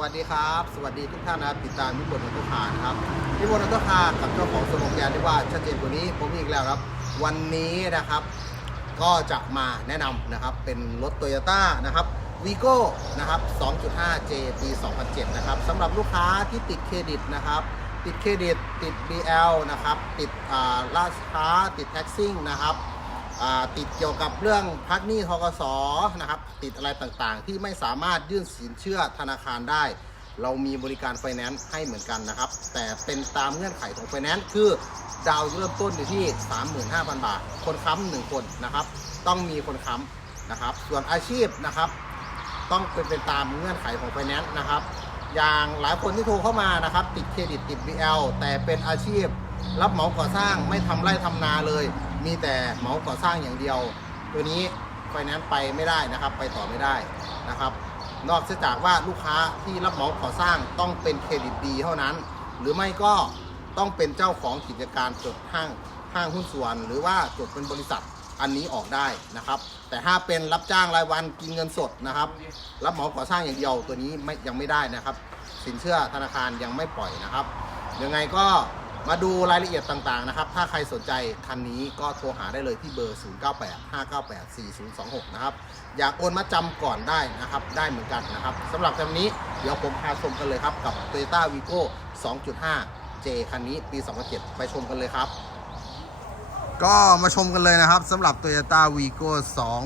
วัสดีครับ สวัสดีทุกท่านนะครับติดตามวิบลอัตโตคานะครับวิบลอัตโตคากับเจ้าของสโลแกนที่ว่าชัดเจนกว่านี้ผมอีกแล้วครับ วันนี้นะครับ ก็จะมาแนะนำนะครับเป็นรถโตโยต้านะครับวีโก้นะครับ 2.5J ปี2007 นะครับสำหรับลูกค้าที่ติดเครดิตนะครับ ติดเครดิต ติด BL นะครับ ติดล่าช้าติดแท็กซิ่งนะครับ ติดเกี่ยวกับเรื่องพักหนี้ทกสนะครับ ติดอะไรต่างๆ ที่ไม่สามารถยื่นสินเชื่อธนาคารได้ เรามีบริการไฟแนนซ์ให้เหมือนกันนะครับ แต่เป็นตามเงื่อนไขของไฟแนนซ์คือ ดาวน์เริ่มต้นอยู่ที่ 35,000 บาท คนค้ำหนึ่งคนนะครับ ต้องมีคนค้ำนะครับ ส่วนอาชีพนะครับ ต้องเป็นไปตามเงื่อนไขของไฟแนนซ์นะครับ อย่างหลายคนที่โทรเข้ามานะครับ ติดเครดิตติด BL แต่เป็นอาชีพ รับเหมาก่อสร้างไม่ทำไร่ทำนาเลย มีแต่เหมาก่อสร้างอย่างเดียว ตัวนี้ไฟแนนซ์ไปไม่ได้นะครับ ไปต่อไม่ได้นะครับ นอกจากว่าลูกค้าที่รับเหมาก่อสร้างต้องเป็นเครดิตดีเท่านั้น หรือไม่ก็ต้องเป็นเจ้าของกิจการจดห้างห้างหุ้นส่วน หรือว่าจดเป็นบริษัทอันนี้ออกได้นะครับ แต่ถ้าเป็นรับจ้างรายวันกินเงินสดนะครับ รับเหมาก่อสร้างอย่างเดียวตัวนี้ไม่ยังไม่ได้นะครับ สินเชื่อธนาคารยังไม่ปล่อยนะครับยังไงก็ มาดูรายละเอียดต่างๆนะครับ ถ้าใครสนใจคันนี้ก็โทรหาได้เลยที่เบอร์ 0985984026 นะครับ อยากโอนมาจำก่อนได้นะครับ ได้เหมือนกันนะครับสำหรับคันนี้เดี๋ยวผมพาชมกันเลยครับกับ Toyota Vigo 2.5J คันนี้ปี 2007 ไปชมกันเลยครับ ก็มาชมกันเลยนะครับสำหรับ Toyota Vigo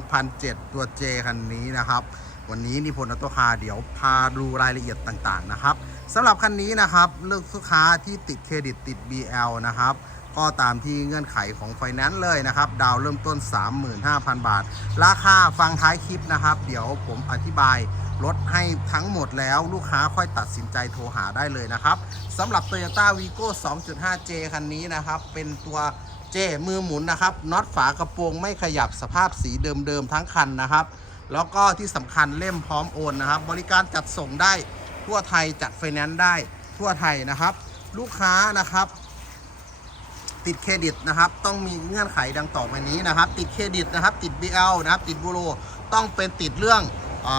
2007 ตัว J คันนี้นะครับ วันนี้นิพนธ์ออโตคาร์เดี๋ยวพาดูรายละเอียดต่างๆนะครับสำหรับคันนี้นะครับเลือกลูกค้าที่ติดเครดิตติด BL นะครับก็ตามที่เงื่อนไขของไฟแนนซ์เลยนะครับ ดาวเริ่มต้น 35,000 บาท ราคาฟังท้ายคลิปนะครับ เดี๋ยวผมอธิบายลดให้ทั้งหมดแล้วลูกค้าค่อยตัดสินใจโทรหาได้เลยนะครับสำหรับ Toyota Vigo 2.5J คันนี้นะครับ เป็นตัว J มือหมุนนะครับน็อตฝากระโปรงไม่ขยับสภาพสีเดิมๆทั้งคันนะครับ แล้วก็ที่สำคัญเล่มพร้อมโอนนะครับ บริการจัดส่งได้ทั่วไทยจัดไฟแนนซ์ได้ทั่วไทยนะครับ ลูกค้านะครับ ติดเครดิตนะครับ ต้องมีเงื่อนไขดังต่อไปนี้นะครับ ติดเครดิตนะครับ ติด BL นะครับ ติดบูโรต้องเป็นติดเรื่องอ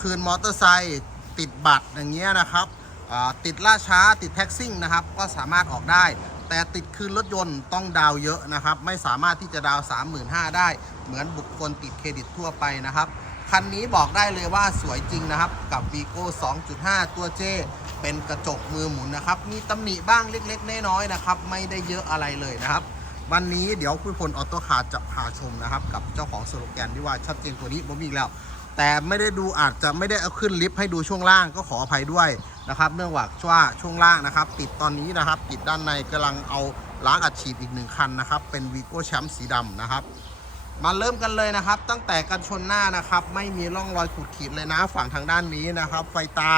คืนมอเตอร์ไซค์ติดบัตรอย่างเงี้ยนะครับติดล่าช้าติดแท็กซิ่งนะครับ ก็สามารถออกได้ แต่ติดคืนรถยนต์ต้องดาวเยอะนะครับ ไม่สามารถที่จะดาว 35,000ได้ เหมือนบุคคลติดเครดิตทั่วไปนะครับ คันนี้บอกได้เลยว่าสวยจริงนะครับ กับ Vigo 2.5 ตัวเจเป็นกระจกมือหมุนนะครับ มีตำหนิบ้างเล็กๆน้อยๆนะครับ ไม่ได้เยอะอะไรเลยนะครับ วันนี้เดี๋ยวคุณพลออโต้คาร์จะพาชมนะครับ กับเจ้าของสโลแกนที่ว่าชัดเจนกว่านี้ผมอีกแล้ว แต่ไม่ได้ดูอาจจะไม่ได้เอาขึ้นลิฟต์ให้ดูช่วงล่างก็ขออภัยด้วยนะครับเนื่องจากว่าช่วงล่างนะครับ ติดตอนนี้นะครับ ติดด้านในกำลังเอาล้างอัดฉีดอีกหนึ่งคันนะครับ เป็นวีโก้แชมป์สีดำนะครับ มาเริ่มกันเลยนะครับ ตั้งแต่กันชนหน้านะครับ ไม่มีร่องรอยขูดขีดเลยนะฝั่งทางด้านนี้นะครับ ไฟตา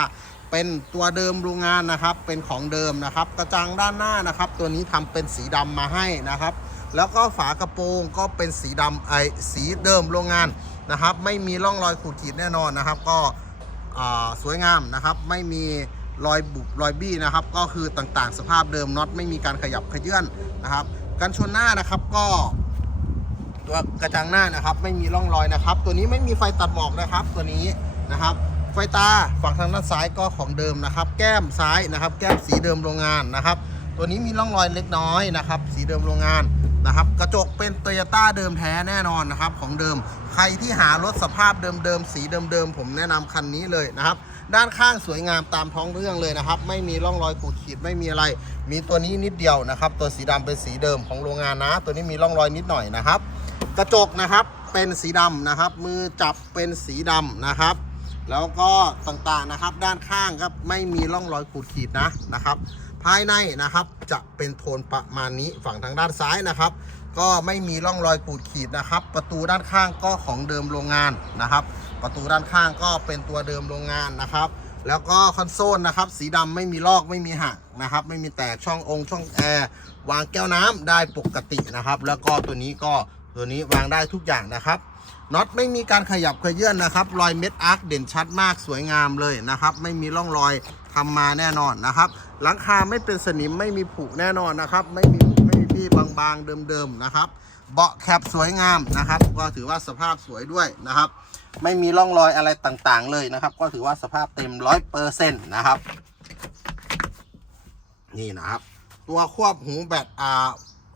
เป็นตัวเดิมโรงงานนะครับ เป็นของเดิมนะครับ กระจังด้านหน้านะครับ ตัวนี้ทำเป็นสีดำมาให้นะครับ แล้วก็ฝากระโปรงก็เป็นสีดำไอสีเดิมโรงงานนะครับ ไม่มีร่องรอยขูดขีดแน่นอนนะครับ ก็สวยงามนะครับ ไม่มีรอยบุบรอยบี้นะครับ ก็คือต่างๆ สภาพเดิมน็อตไม่มีการขยับขยื่นนะครับ กันชนหน้านะครับก็ ตัวกระจังหน้านะครับ ไม่มีร่องรอยนะครับ ตัวนี้ไม่มีไฟตัดหมอกนะครับ ตัวนี้นะครับ ไฟตาฝั่งทางด้านซ้ายก็ของเดิมนะครับ แก้มซ้ายนะครับ แก้มสีเดิมโรงงานนะครับ ตัวนี้มีร่องรอยเล็กน้อยนะครับ สีเดิมโรงงานนะครับ กระจกเป็นโตโยต้าเดิมแท้แน่นอนนะครับของเดิม ใครที่หารถสภาพเดิมๆสีเดิมๆผมแนะนำคันนี้เลยนะครับ ด้านข้างสวยงามตามท้องเรื่องเลยนะครับ ไม่มีร่องรอยขูดขีดไม่มีอะไร มีตัวนี้นิดเดียวนะครับ ตัวสีดำเป็นสีเดิมของโรงงานนะ ตัวนี้มีร่องรอยนิดหน่อยนะครับ กระจกนะครับเป็นสีดำนะครับ มือจับเป็นสีดำนะครับ แล้วก็ต่างๆนะครับด้านข้างครับไม่มีร่องรอยขูดขีดนะนะครับ ภายในนะครับจะเป็นโทนประมาณนี้ฝั่งทางด้านซ้ายนะครับ ก็ไม่มีร่องรอยขูดขีดนะครับ ประตูด้านข้างก็ของเดิมโรงงานนะครับ ประตูด้านข้างก็เป็นตัวเดิมโรงงานนะครับแล้วก็คอนโซลนะครับ สีดำไม่มีลอกไม่มีหักนะครับ ไม่มีแตกช่ององค์ช่องแอร์วางแก้วน้ำได้ปกตินะครับ แล้วก็ตัวนี้ก็ ตัวนี้วางได้ทุกอย่างนะครับน็อตไม่มีการขยับเขยื่อนนะครับ รอยเม็ดอาร์คเด่นชัดมากสวยงามเลยนะครับ ไม่มีร่องรอยทำมาแน่นอนนะครับ หลังคาไม่เป็นสนิมไม่มีผุแน่นอนนะครับ ไม่มีไม่มีพี่บางๆเดิมๆนะครับ เบาะแคปสวยงามนะครับ ก็ถือว่าสภาพสวยด้วยนะครับ ไม่มีร่องรอยอะไรต่างๆเลยนะครับ ก็ถือว่าสภาพเต็มร้อยเปอร์เซ็นต์นะครับ นี่นะครับ ตัวควบหูแบตอ่า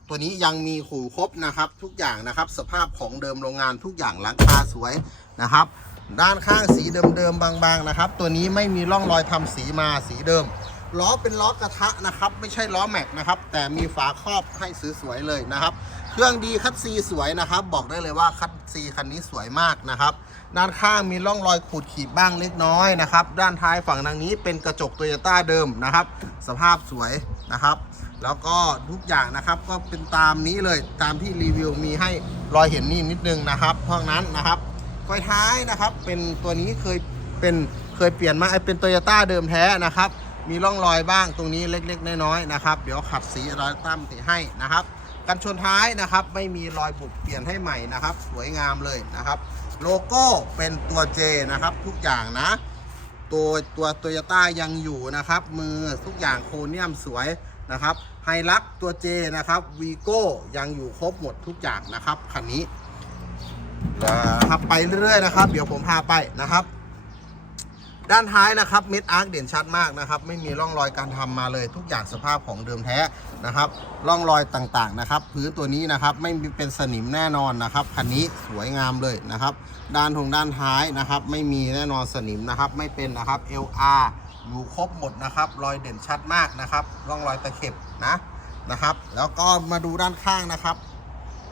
ตัวนี้ยังมีขู่ครบนะครับทุกอย่างนะครับสภาพของเดิมโรงงานทุกอย่างหลังคาสวยนะครับ ด้านข้างสีเดิมๆบางๆนะครับ ตัวนี้ไม่มีร่องรอยทำสีมาสีเดิมล้อเป็นล้อกระทะนะครับ ไม่ใช่ล้อแม็กนะครับ แต่มีฝาครอบให้สวยๆเลยนะครับ เครื่องดีคัดซีสวยนะครับ บอกได้เลยว่าคัดซีคันนี้สวยมากนะครับ ด้านข้างมีร่องรอยขูดขีดบ้างเล็กน้อยนะครับ ด้านท้ายฝั่งทางนี้เป็นกระจกโตโยต้าเดิมนะครับ สภาพสวยนะครับ แล้วก็ทุกอย่างนะครับก็เป็นตามนี้เลยตามที่รีวิวมีให้รอยเห็นนี่นิดนึงนะครับเพราะนั้นนะครับไฟท้ายนะครับ เป็นตัวนี้เคยเป็นเคยเปลี่ยนมาเป็นโตโยต้าเดิมแท้นะครับ มีร่องรอยบ้างตรงนี้เล็กๆ น้อยๆนะครับ เดี๋ยวขัดสีรอยตั้มสีให้นะครับกันชนท้ายนะครับ ไม่มีรอยบุบเปลี่ยนให้ใหม่นะครับ สวยงามเลยนะครับ โลโก้เป็นตัว J นะครับ ทุกอย่างนะ ตัวตัวโตโยต้ายังอยู่นะครับ มือทุกอย่างโครเนียมสวย นะครับไฮลักตัว J นะครับวีโก้ยังอยู่ครบหมดทุกอย่างนะครับคันนี้นะครับไปเรื่อยๆนะครับ เดี๋ยวผมพาไปนะครับ ด้านท้ายนะครับเม็ดอาร์คเด่นชัดมากนะครับ ไม่มีร่องรอยการทำมาเลยทุกอย่างสภาพของเดิมแท้นะครับร่องรอยต่างๆนะครับพื้นตัวนี้นะครับไม่มีเป็นสนิมแน่นอนนะครับคันนี้สวยงามเลยนะครับ ด้านทงด้านท้ายนะครับ ไม่มีแน่นอนสนิมนะครับ ไม่เป็นนะครับ LR อยู่ครบหมดนะครับ รอยเด่นชัดมากนะครับ ร่องรอยตะเข็บนะนะครับ แล้วก็มาดูด้านข้างนะครับ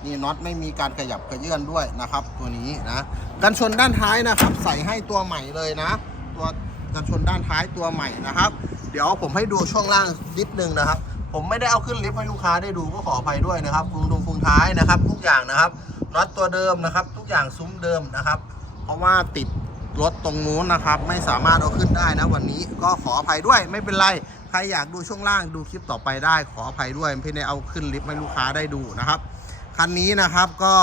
นี่น็อตไม่มีการขยับกระเยื่อนด้วยนะครับ ตัวนี้นะกันชนด้านท้ายนะครับ ใส่ให้ตัวใหม่เลยนะ ตัวกันชนด้านท้ายตัวใหม่นะครับ เดี๋ยวผมให้ดูช่วงล่างนิดนึงนะครับ ผมไม่ได้เอาขึ้นลิฟต์ให้ลูกค้าได้ดูก็ขออภัยด้วยนะครับฟุงตรงฟุงท้ายนะครับ ทุกอย่างนะครับน็อตตัวเดิมนะครับ ทุกอย่างซุ้มเดิมนะครับ เพราะว่าติด รถตรงนู้นนะครับ ไม่สามารถเอาขึ้นได้นะวันนี้ก็ขออภัยด้วยไม่เป็นไร ใครอยากดูช่วงล่างดูคลิปต่อไปได้ขออภัยด้วยไม่ได้เอาขึ้นลิฟต์ให้ลูกค้าได้ดูนะครับคันนี้นะครับก็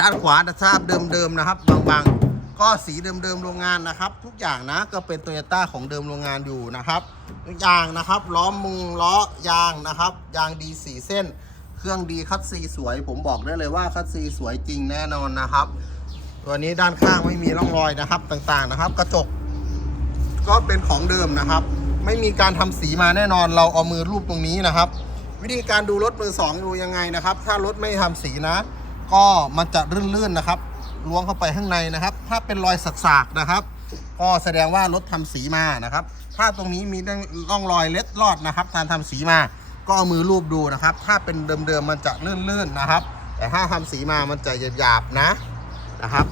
ด้านขวาสภาพเดิมๆนะครับบางๆ ก็สีเดิมๆโรงงานนะครับ ทุกอย่างนะก็เป็นโตโยต้าของเดิมโรงงานอยู่นะครับทุกอย่างนะครับล้อมุงล้อยางนะครับ ยางดีสีเส้น เครื่องดีคัดซีสวย ผมบอกได้เลยว่าคัดซีสวยจริงแน่นอนนะครับ ตัวนี้ด้านข้างไม่มีร่องรอยนะครับต่างๆนะครับ กระจก ก็เป็นของเดิมนะครับ ไม่มีการทำสีมาแน่นอน เราเอามือรูปตรงนี้นะครับ วิธีการดูรถมือสองดูยังไงนะครับ ถ้ารถไม่ทำสีนะ ก็มันจะลื่นๆนะครับล้วงเข้าไปข้างในนะครับ ถ้าเป็นรอยสักๆนะครับ ก็แสดงว่ารถทำสีมานะครับ ถ้าตรงนี้มีร่องรอยเล็ดลอดนะครับการทำสีมา ก็เอามือรูปดูนะครับ ถ้าเป็นเดิมๆมันจะลื่นๆนะครับ แต่ถ้าทำสีมามันจะหยาบๆนะ นะครับ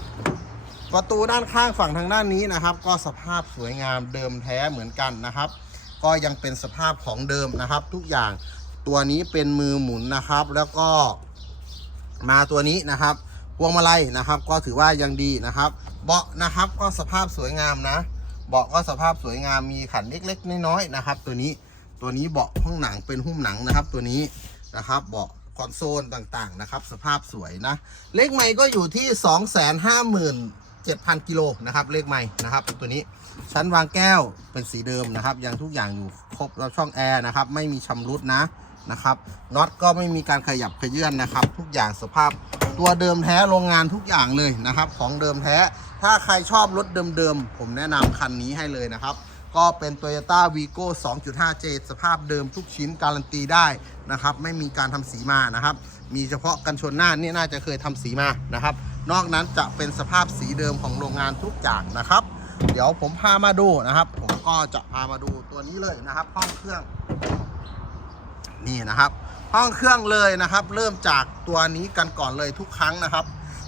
ประตูด้านข้างฝั่งทางด้านนี้นะครับ ก็สภาพสวยงามเดิมแท้เหมือนกันนะครับ ก็ยังเป็นสภาพของเดิมนะครับ ทุกอย่างตัวนี้เป็นมือหมุนนะครับ แล้วก็มาตัวนี้นะครับพวงมาลัยนะครับ ก็ถือว่ายังดีนะครับ เบาะนะครับก็สภาพสวยงามนะเบาะก็สภาพสวยงามมีขันเล็ก ๆ น้อยๆนะครับ ตัวนี้ตัวนี้เบาะห้องหนังเป็นหุ้มหนังนะครับ ตัวนี้นะครับ เบาะ คอนโซลต่างๆนะครับ สภาพสวยนะ เลขไม่ก็อยู่ที่ 257,000 กิโลนะครับเลขไม่นะครับตัวนี้ชั้นวางแก้วเป็นสีเดิมนะครับยังทุกอย่างอยู่ครบแล้วช่องแอร์นะครับไม่มีชำรุดนะนะครับน็อตก็ไม่มีการขยับขยื่นนะครับ ทุกอย่างสภาพตัวเดิมแท้โรงงานทุกอย่างเลยนะครับ ของเดิมแท้ ถ้าใครชอบรถเดิมๆผมแนะนำคันนี้ให้เลยนะครับ ก็เป็น Toyota Vigo 2.5J สภาพเดิมทุกชิ้นการันตีได้นะครับ ไม่มีการทำสีมานะครับ มีเฉพาะกันชนหน้านี่น่าจะเคยทำสีมานะครับ นอกนั้นจะเป็นสภาพสีเดิมของโรงงานทุกอย่างนะครับ เดี๋ยวผมพามาดูนะครับ ผมก็จะพามาดูตัวนี้เลยนะครับห้องเครื่องนี่นะครับ ห้องเครื่องเลยนะครับ เริ่มจากตัวนี้กันก่อนเลยทุกครั้งนะครับ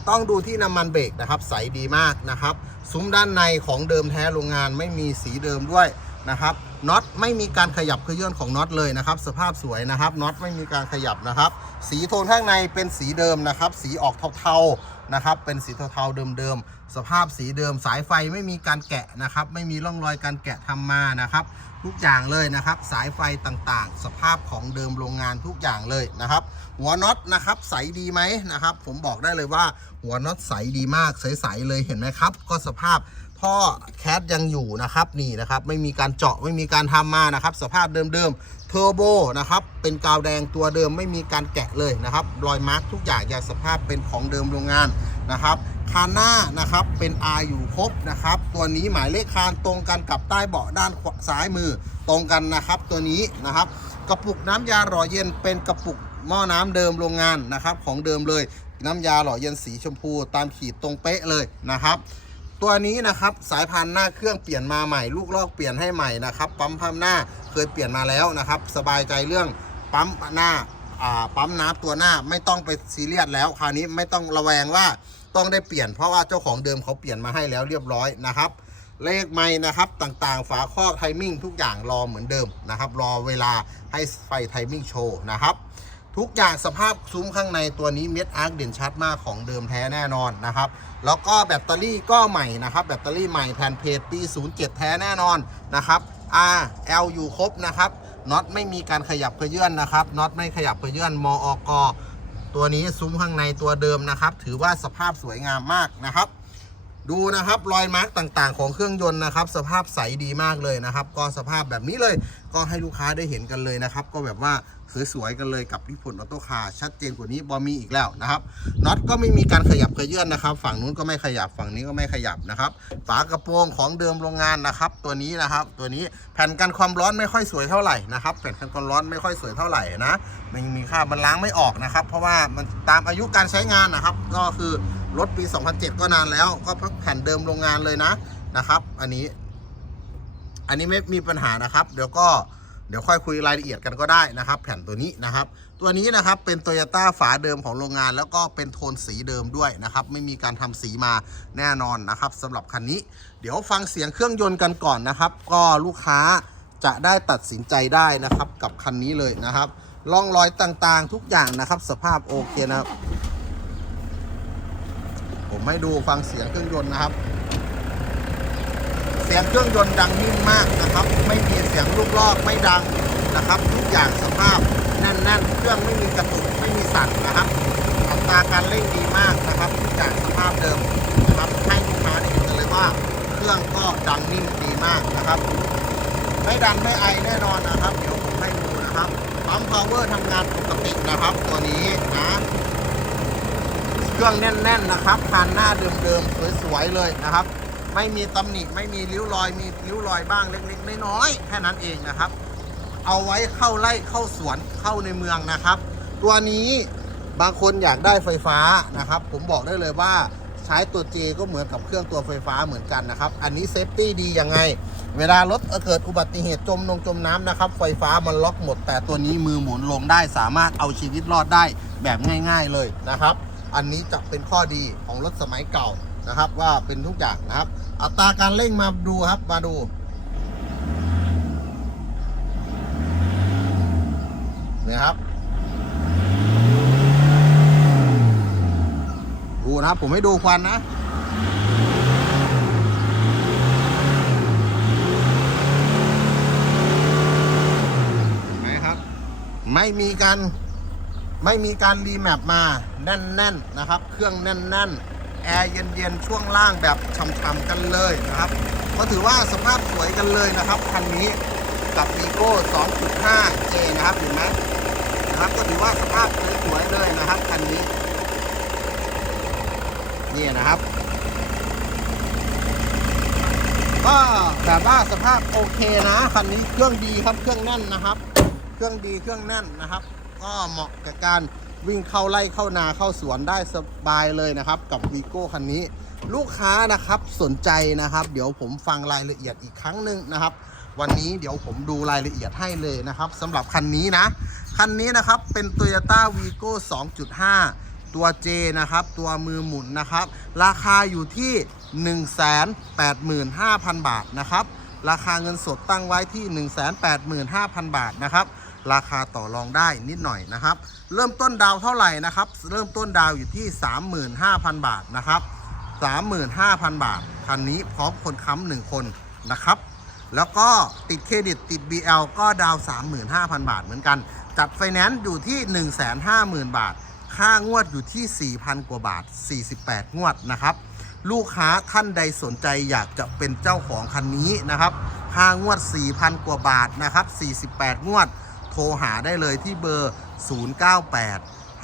ต้องดูที่น้ำมันเบรกนะครับ ใสดีมากนะครับ ซุ้มด้านในของเดิมแท้โรงงานไม่มีสีเดิมด้วย นะครับน็อตไม่มีการขยับเคลื่อนของน็อตเลยนะครับ สภาพสวยนะครับน็อตไม่มีการขยับนะครับ สีโทนข้างในเป็นสีเดิมนะครับ สีออกเทาๆนะครับ เป็นสีเทาๆเดิมๆสภาพสีเดิม สายไฟไม่มีการแกะนะครับ ไม่มีร่องรอยการแกะทำมานะครับ ทุกอย่างเลยนะครับ สายไฟต่างๆ สภาพของเดิมโรงงานทุกอย่างเลยนะครับ หัวน็อตนะครับใสดีไหมนะครับ ผมบอกได้เลยว่าหัวน็อตใสดีมากใสๆเลยเห็นไหมครับ ก็สภาพ ท่อแคทยังอยู่นะครับนี่นะครับไม่มีการเจาะไม่มีการทำมานะครับ สภาพเดิมๆเทอร์โบนะครับเป็นกาวแดงตัวเดิมไม่มีการแกะเลยนะครับรอยมาร์กทุกอย่างยังสภาพเป็นของเดิมโรงงานนะครับคานหน้านะครับเป็น R อยู่ครบนะครับ ตัวนี้หมายเลขคานตรงกันกับใต้เบาะด้านซ้ายมือตรงกันนะครับ ตัวนี้นะครับ กระปุกน้ำยาหล่อเย็นเป็นกระปุกหม้อน้ำเดิมโรงงานนะครับของเดิมเลย น้ำยาหล่อเย็นสีชมพูตามขีดตรงเป๊ะเลยนะครับ ตัวนี้นะครับสายพานหน้าเครื่องเปลี่ยนมาใหม่ ลูกลอกเปลี่ยนให้ใหม่นะครับปั๊มพัมหน้าเคยเปลี่ยนมาแล้วนะครับ สบายใจเรื่องปั๊มหน้าอ่าปั๊มน้ำตัวหน้าไม่ต้องไปซีเรียสแล้วคราวนี้ไม่ต้องระแวงว่าต้องได้เปลี่ยนเพราะว่าเจ้าของเดิมเขาเปลี่ยนมาให้แล้วเรียบร้อยนะครับ เลขไม้นะครับต่างๆ ฝาครอบไทมิ่งทุกอย่างรอเหมือนเดิมนะครับ รอเวลาให้ไฟไทมิ่งโชว์นะครับ ทุกอย่างสภาพซุ้มข้างในตัวนี้เม็ดอาร์คเด่นชัดมากของเดิมแท้แน่นอนนะครับ แล้วก็แบตเตอรี่ก็ใหม่นะครับ แบตเตอรี่ใหม่แผ่นเพจปี 07 แท้แน่นอนนะครับ R L อยู่ครบนะครับน็อตไม่มีการขยับเขยื่อนนะครับน็อตไม่ขยับเขยื่อนมอกตัวนี้ซุ้มข้างในตัวเดิมนะครับ ถือว่าสภาพสวยงามมากนะครับ ดูนะครับรอยมาร์กต่างๆ ของเครื่องยนต์นะครับ สภาพใสดีมากเลยนะครับ ก็สภาพแบบนี้เลยก็ให้ลูกค้าได้เห็นกันเลยนะครับ ก็แบบว่าสวยๆกันเลยกับพิพลออโต้คาร์ชัดเจนกว่านี้บอมีอีกแล้วนะครับน็อตก็ไม่มีการขยับเขยื่อนนะครับ ฝั่งนู้นก็ไม่ขยับฝั่งนี้ก็ไม่ขยับนะครับฝากระโปรงของเดิมโรงงานนะครับ ตัวนี้นะครับ ตัวนี้แผ่นกันความร้อนไม่ค่อยสวยเท่าไหร่นะครับแผ่นกันความร้อนไม่ค่อยสวยเท่าไหร่นะมันยังมีค่ามันล้างไม่ออกนะครับ เพราะว่ามันตามอายุการใช้งานนะครับ ก็คือรถปี 2007 ก็นานแล้ว ก็แผ่นเดิมโรงงานเลยนะนะครับ อันนี้ อันนี้ไม่มีปัญหานะครับ เดี๋ยวก็เดี๋ยวค่อยคุยรายละเอียดกันก็ได้นะครับ แผ่นตัวนี้นะครับ ตัวนี้นะครับเป็นโตโยต้าฝาเดิมของโรงงาน แล้วก็เป็นโทนสีเดิมด้วยนะครับ ไม่มีการทำสีมาแน่นอนนะครับสำหรับคันนี้ เดี๋ยวฟังเสียงเครื่องยนต์กันก่อนนะครับ ก็ลูกค้าจะได้ตัดสินใจได้นะครับกับคันนี้เลยนะครับร่องรอยต่างๆ ทุกอย่างนะครับ สภาพโอเคนะครับ ผมให้ดูฟังเสียงเครื่องยนต์นะครับ เสียงเครื่องยนต์ดังนิ่มมากนะครับ ไม่มีเสียงลูกลอกไม่ดังนะครับทุกอย่างสภาพแน่นๆ เครื่องไม่มีกระตุกไม่มีสั่นนะครับอัตราการเร่งดีมากนะครับทุกอย่างสภาพเดิมนะครับให้ลูกค้าได้เห็นเลยว่า เครื่องก็ดังนิ่มดีมากนะครับ ไม่ดันไม่ไอแน่นอนนะครับ เดี๋ยวผมให้ดูนะครับปั๊มพาวเวอร์ทำงานปกตินะครับ ตัวนี้นะเครื่องแน่น ๆนะครับคานหน้าเดิมๆสวยๆเลยนะครับ ไม่มีตำหนิไม่มีริ้วรอยมีริ้วรอยบ้างเล็กๆน้อยๆแค่นั้นเองนะครับ เอาไว้เข้าไร่เข้าสวนเข้าในเมืองนะครับ ตัวนี้บางคนอยากได้ไฟฟ้านะครับ ผมบอกได้เลยว่าใช้ตัว J ก็เหมือนกับเครื่องตัวไฟฟ้าเหมือนกันนะครับ อันนี้เซฟตี้ดียังไง เวลารถเกิดอุบัติเหตุจมลงจมน้ำนะครับ ไฟฟ้ามันล็อกหมด แต่ตัวนี้มือหมุนลงได้สามารถเอาชีวิตรอดได้แบบง่าย ๆเลยนะครับ อันนี้จะเป็นข้อดีของรถสมัยเก่า นะครับว่าเป็นทุกอย่างนะครับ อัตราการเร่งมาดูครับมาดูเนี่ยครับดูนะครับผมให้ดูควันนะไหนครับไม่มีการไม่มีการรีแมปมาแน่นๆนะครับ เครื่องแน่นๆ แอร์เย็นๆช่วงล่างแบบช่ำๆกันเลยนะครับก็ถือว่าสภาพสวยกันเลยนะครับคันนี้กับ v ีโก้ 2.5J นะครับเห็นไหมนะครับก็ถือว่าสภาพสวยๆเลยนะครับคันนี้นี่นะครับก็แบบว่าสภาพโอเคนะคันนี้เครื่องดีครับเครื่องแน่นนะครับ เครื่องดีเครื่องแน่นนะครับ ก็เหมาะกับการ วิ่งเข้าไล่เข้านาเข้าสวนได้สบายเลยนะครับ กับวีโก้คันนี้ ลูกค้านะครับสนใจนะครับ เดี๋ยวผมฟังรายละเอียดอีกครั้งหนึ่งนะครับ วันนี้เดี๋ยวผมดูรายละเอียดให้เลยนะครับสำหรับคันนี้นะ คันนี้นะครับเป็น Toyota Vigo 2.5 ตัว J นะครับ ตัวมือหมุนนะครับ ราคาอยู่ที่ 185,000 บาทนะครับราคาเงินสดตั้งไว้ที่ 185,000 บาทนะครับ ราคาต่อรองได้นิดหน่อยนะครับ เริ่มต้นดาวเท่าไหร่นะครับ เริ่มต้นดาวอยู่ที่ 35,000 บาทนะครับ 35,000 บาทคันนี้พร้อมคนค้ำหนึ่งคนนะครับ แล้วก็ติดเครดิตติด BL ก็ดาว 35,000 บาทเหมือนกัน จัดไฟแนนซ์อยู่ที่ 150,000 บาท ค่างวดอยู่ที่ 4,000 กว่าบาท 48 งวดนะครับ ลูกค้าท่านใดสนใจอยากจะเป็นเจ้าของคันนี้นะครับค่างวด 4,000 กว่าบาทนะครับ 48 งวด รหาได้เลยที่เบอร์ 098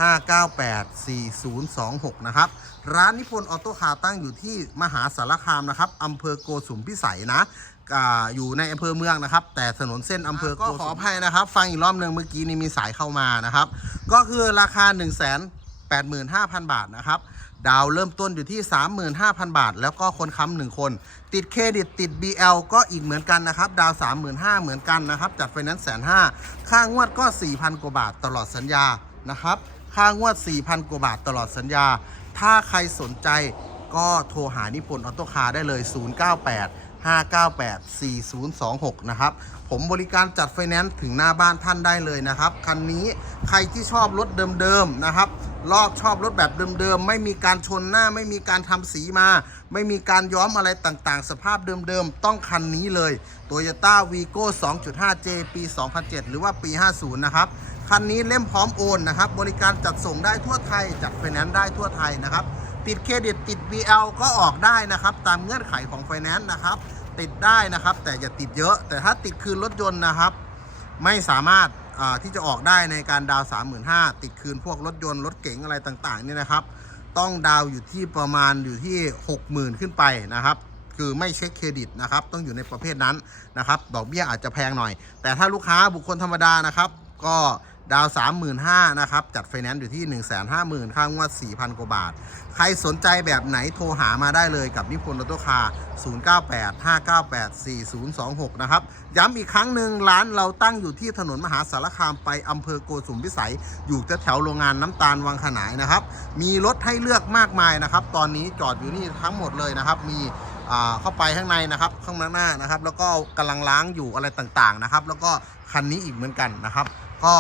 598-4026 นะครับ ร้านนิพนธ์ออโต้คาร์ตั้งอยู่ที่มหาสารคามนะครับอำเภอโกสุมพิสัยนะอ่าอยู่ในอำเภอเมืองนะครับ แต่ถนนเส้นอำเภอก็ขออภัยนะครับ ฟังอีกรอบหนึ่งเมื่อกี้นี้มีสายเข้ามานะครับ ก็คือราคา 1 8 5 0 0 0 บาทนะครับ ดาวเริ่มต้นอยู่ที่ 35,000 บาท แล้วก็คนค้ำหนึ่งคน ติดเครดิตติด BL ก็อีกเหมือนกันนะครับ ดาว 35,000 เหมือนกันนะครับ จัดไฟแนนซ์แสนห้าค่างวดก็ 4,000 กว่าบาทตลอดสัญญานะครับ ค่างวด 4,000 กว่าบาทตลอดสัญญา ถ้าใครสนใจก็โทรหานิพนธ์ออโต้คาร์ได้เลย 098 598 4026 นะครับ ผมบริการจัดไฟแนนซ์ถึงหน้าบ้านท่านได้เลยนะครับ คันนี้ใครที่ชอบรถเดิมๆนะครับ ลอกชอบรถแบบเดิมๆ ไม่มีการชนหน้า ไม่มีการทำสีมา ไม่มีการย้อมอะไรต่างๆ สภาพเดิมๆ ต้องคันนี้เลย Toyota Vigo 2.5J ปี 2007 หรือว่าปี 50 นะครับ คันนี้เล่มพร้อมโอนนะครับ บริการจัดส่งได้ทั่วไทย จัดไฟแนนซ์ได้ทั่วไทยนะครับ ติดเครดิตติด BL ก็ออกได้นะครับ ตามเงื่อนไขของไฟแนนซ์นะครับ ติดได้นะครับ แต่อย่าติดเยอะ แต่ถ้าติดคืนรถยนต์นะครับ ไม่สามารถ ที่จะออกได้ในการดาว 35,000 ติดคืนพวกรถยนต์รถเก๋งอะไรต่างๆเนี่ยนะครับ ต้องดาวอยู่ที่ประมาณอยู่ที่ 60,000 ขึ้นไปนะครับ คือไม่เช็คเครดิตนะครับ ต้องอยู่ในประเภทนั้นนะครับ ดอกเบี้ยอาจจะแพงหน่อย แต่ถ้าลูกค้าบุคคลธรรมดานะครับ ก็ ดาวสามหมื่นห้านะครับ จัดไฟแนนซ์อยู่ที่1นึ่งแสนห้าหมื่นค่างวดสี่พันกว่าบาท ใครสนใจแบบไหนโทรหามาได้เลยกับนิพนธ์รถคาร์098 598 4026 นะครับ ย้ำอีกครั้งหนึ่งร้านเราตั้งอยู่ที่ถนนมหาสารคามไปอำเภอโกสุมพิสัย อยู่แถวโรงงานน้ำตาลวังขนายนะครับ มีรถให้เลือกมากมายนะครับ ตอนนี้จอดอยู่นี่ทั้งหมดเลยนะครับ มีเข้าไปข้างในนะครับ ข้างหน้านะครับ แล้วก็กำลังล้างอยู่อะไรต่างๆนะครับ แล้วก็คันนี้อีกเหมือนกันนะครับ ก็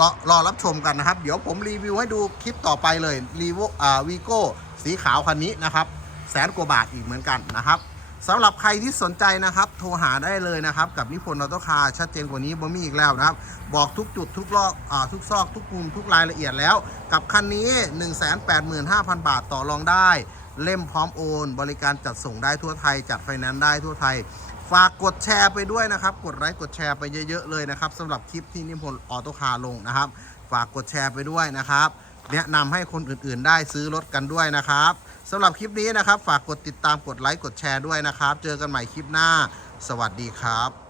รอรอรับชมกันนะครับ เดี๋ยวผมรีวิวให้ดูคลิปต่อไปเลยรีวอ่าวีโก้สีขาวคันนี้นะครับ แสนกว่าบาทอีกเหมือนกันนะครับสำหรับใครที่สนใจนะครับ โทรหาได้เลยนะครับ กับนิพนธ์ออโต้คาร์ชัดเจนกว่านี้บ่มีอีกแล้วนะครับ บอกทุกจุดทุกลอกอ่าทุกซอกทุกมุมทุกรายละเอียดแล้ว กับคันนี้ 185,000 บาทต่อรองได้ เล่มพร้อมโอน บริการจัดส่งได้ทั่วไทย จัดไฟแนนซ์ได้ทั่วไทย ฝากกดแชร์ไปด้วยนะครับ กดไลค์กดแชร์ไปเยอะ ๆ เลยนะครับสำหรับคลิปที่นิพนธ์ออโต้คาร์ลงนะครับ ฝากกดแชร์ไปด้วยนะครับ แนะนำให้คนอื่นๆ ได้ซื้อรถกันด้วยนะครับสำหรับคลิปนี้นะครับ ฝากกดติดตามกดไลค์กดแชร์ด้วยนะครับ เจอกันใหม่คลิปหน้า สวัสดีครับ